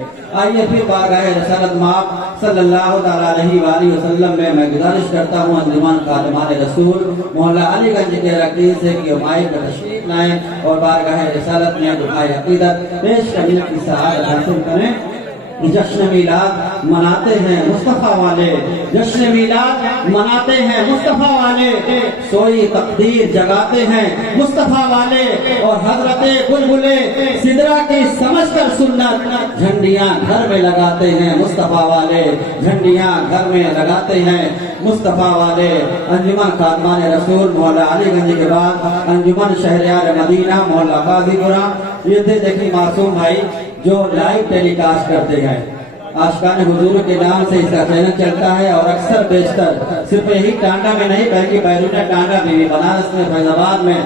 आइए फिर बारगाह रसूलत माप सल्लल्लाहु अलैहि वसल्लम में मैं गुजारिश करता हूँ अंजुमन खादिमान रसूल मोहल्ला अलीगंज के रकीब से कि माइक पर तशरीफ लाएं और बारगाह रसूलत में दुआए अकीदत पेश करने की सआदत हासिल करें। जश्न मिलाद मनाते हैं मुस्तफ़ा वाले, जश्न मिलाद मनाते हैं मुस्तफ़ा वाले, सोई तकदीर जगाते हैं मुस्तफ़ा वाले और हजरते बुलबुले सिदरा की समझकर सुन्नत झंडियां घर में लगाते हैं मुस्तफ़ा वाले, झंडियां घर में लगाते हैं मुस्तफ़ा वाले। अंजुमन खादिमान रसूल मोहल्ला अलीगंज के बाद अंजुमन शहरियार मदीना मोहल्ला गाजीपुरा, ये थे देखिए मासूम भाई जो लाइव टेलीकास्ट करते हैं। आशिकान हुजूर के नाम से इसका चैनल चलता है और अक्सर बेशतर सिर्फ यही टांडा में नहीं बल्कि बैरून टांडा में भी, बनारस में, फैजाबाद में,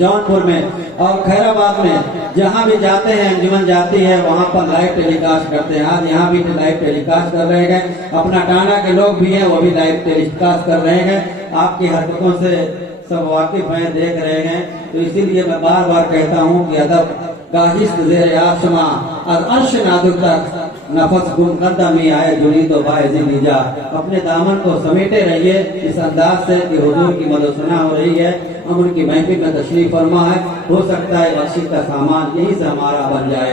जौनपुर में और खैराबाद में जहाँ भी जाते हैं अंजुमन जाती है वहाँ पर लाइव टेलीकास्ट करते हैं। आज यहाँ भी लाइव टेलीकास्ट कर रहे हैं, अपना टांडा के लोग भी हैं वो भी लाइव टेलीकास्ट कर रहे हैं। आपकी हरकतों से सब वाकिफ हैं, देख रहे हैं, तो इसीलिए मैं बार बार कहता हूँ कि अदब गाहिस्त ज़ेरे आसमां और अर्श नाजुक तक नफस गुम कदमी आए जुनी तो बाइज़ जा। अपने दामन को समेटे रहिए इस अंदाज से कि हुजूर की मददसना हो रही है, हम उनकी महफिल में तशरीफ फरमा है, हो सकता है बख्शिश का सामान यहीं से हमारा बन जाए।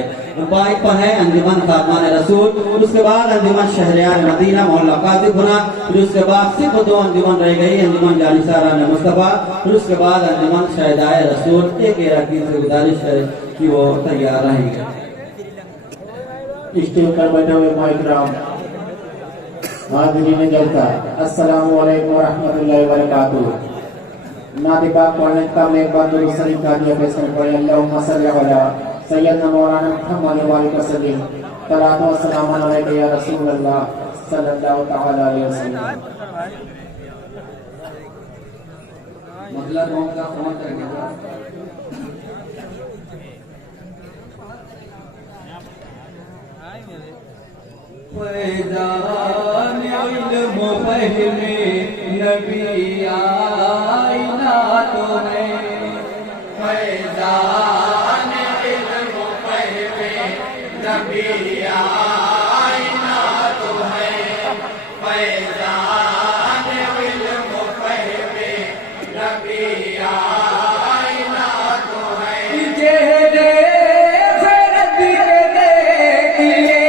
बाइक पर है अंजुमन खादिमान रसूल, उसके बाद अंजुमन शहरियार मदीना मोहल्ला गाजीपुरा, फिर उसके बाद सिर्फ दो अंजुमन रह गई, अंजुमन जानिसारान मुस्तफ़ा, फिर उसके बाद अंजुमन शहदाए रसूल। एक रकीब से गुजारिश है कि वो तैयार रहेंगे। स्टेज पर बैठे हुए मोहतरम हाज़रीन जलसा, अस्सलामु अलैकुम रहमतुल्लाहि व बरकातुहू। नात पाक पढ़ने का एक बार दुरूद शरीफ का दिया पेश करें। अल्लाहुम्मा सल्लि अला सय्यदना मौलाना मुहम्मद व आलिहि वसल्लम, सलातो व सलाम अलैका या रसूल अल्लाह सल्लल्लाहु तआला अलैहि वसल्लम। मतलब कौन सा फोन करेंगे? फैज़ान इल्म फ़हमे नबी आईना तो है, फैज़ान इल्म फ़हमे नबी आईना तो है, फैज़ान इल्म फ़हमे नबी आईना तो है। चेहरे ग़ैरत के देखिए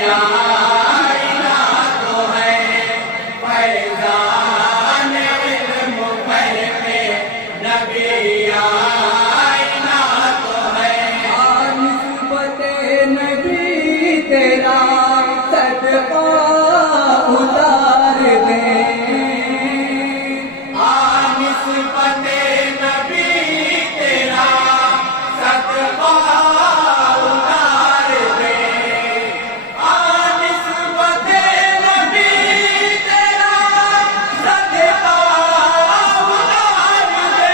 आईना तो है फैजान इल्म फहमे नबी आईना तो है निस्बते नबी तेरा सदका उतार दे निस्बते नबी तेरा सदका उतार दे निस्बते नबी तेरा सदका उतार दे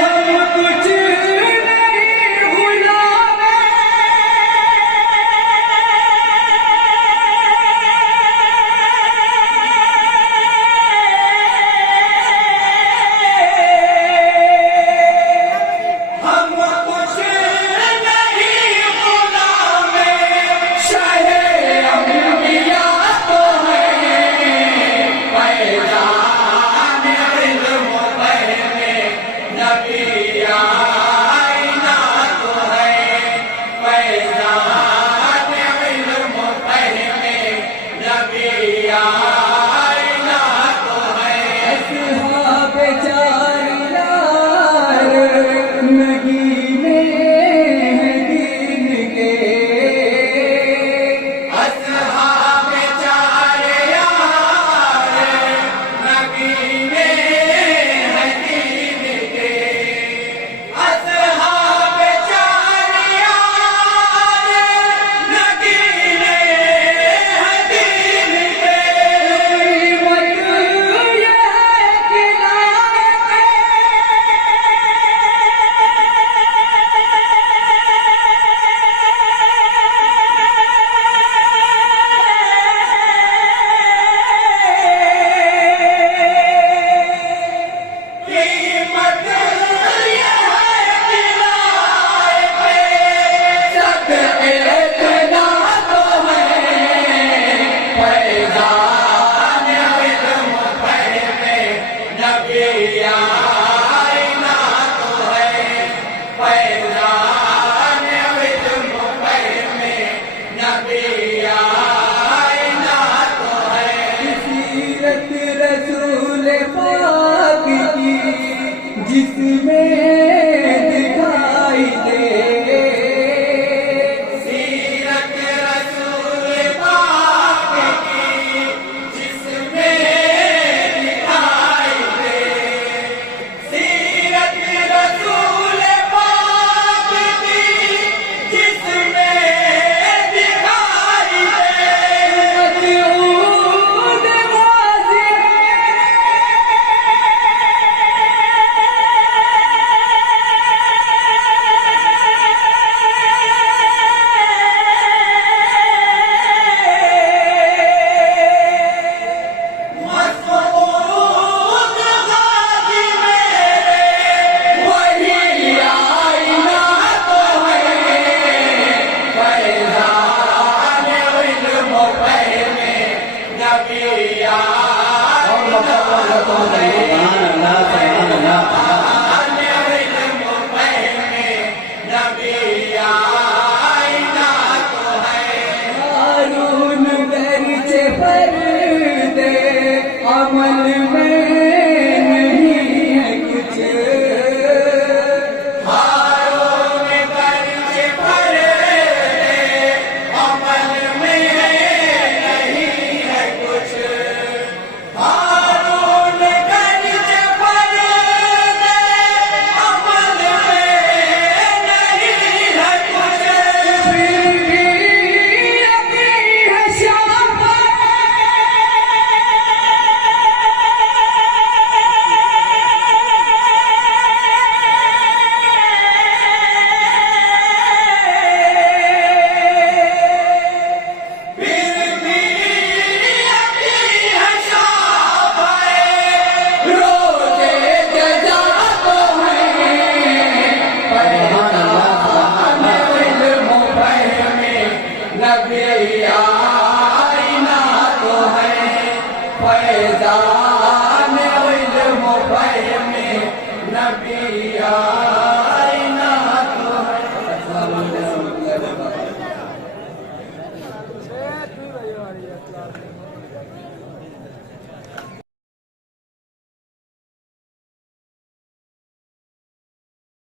हम कुछ नहीं भुलावे हम कुछ नहीं गुलामे शाहे अंबिया तो है फैजान इल्म फहमे नबी आईना तो है फैजान इल्म फहमे नबी आईना तो है असहाब चार नगीने हैं दीन के असहाब चार यार नगीने हैं दीन के असहाब चार यार नगीने हैं दीन के मत ये कीमत ये है किराए पे सब इतना तो है फैजान इल्म फहमे नबी आईना तो है फैजान इल्म फहमे नबी आईना तो है सीरत रसूल पाक की जिसमें दिखाई दे सीरत रसूल पाक की जिसमें दिखाई दे सीरत रसूल पाक की जिसमें दिखाई दे मसऊद गाज़ी मसऊद गाज़ी मेरे वही आईना तो है फैजान इल्म फहमे नबी आईना तो है सुभान अल्लाह।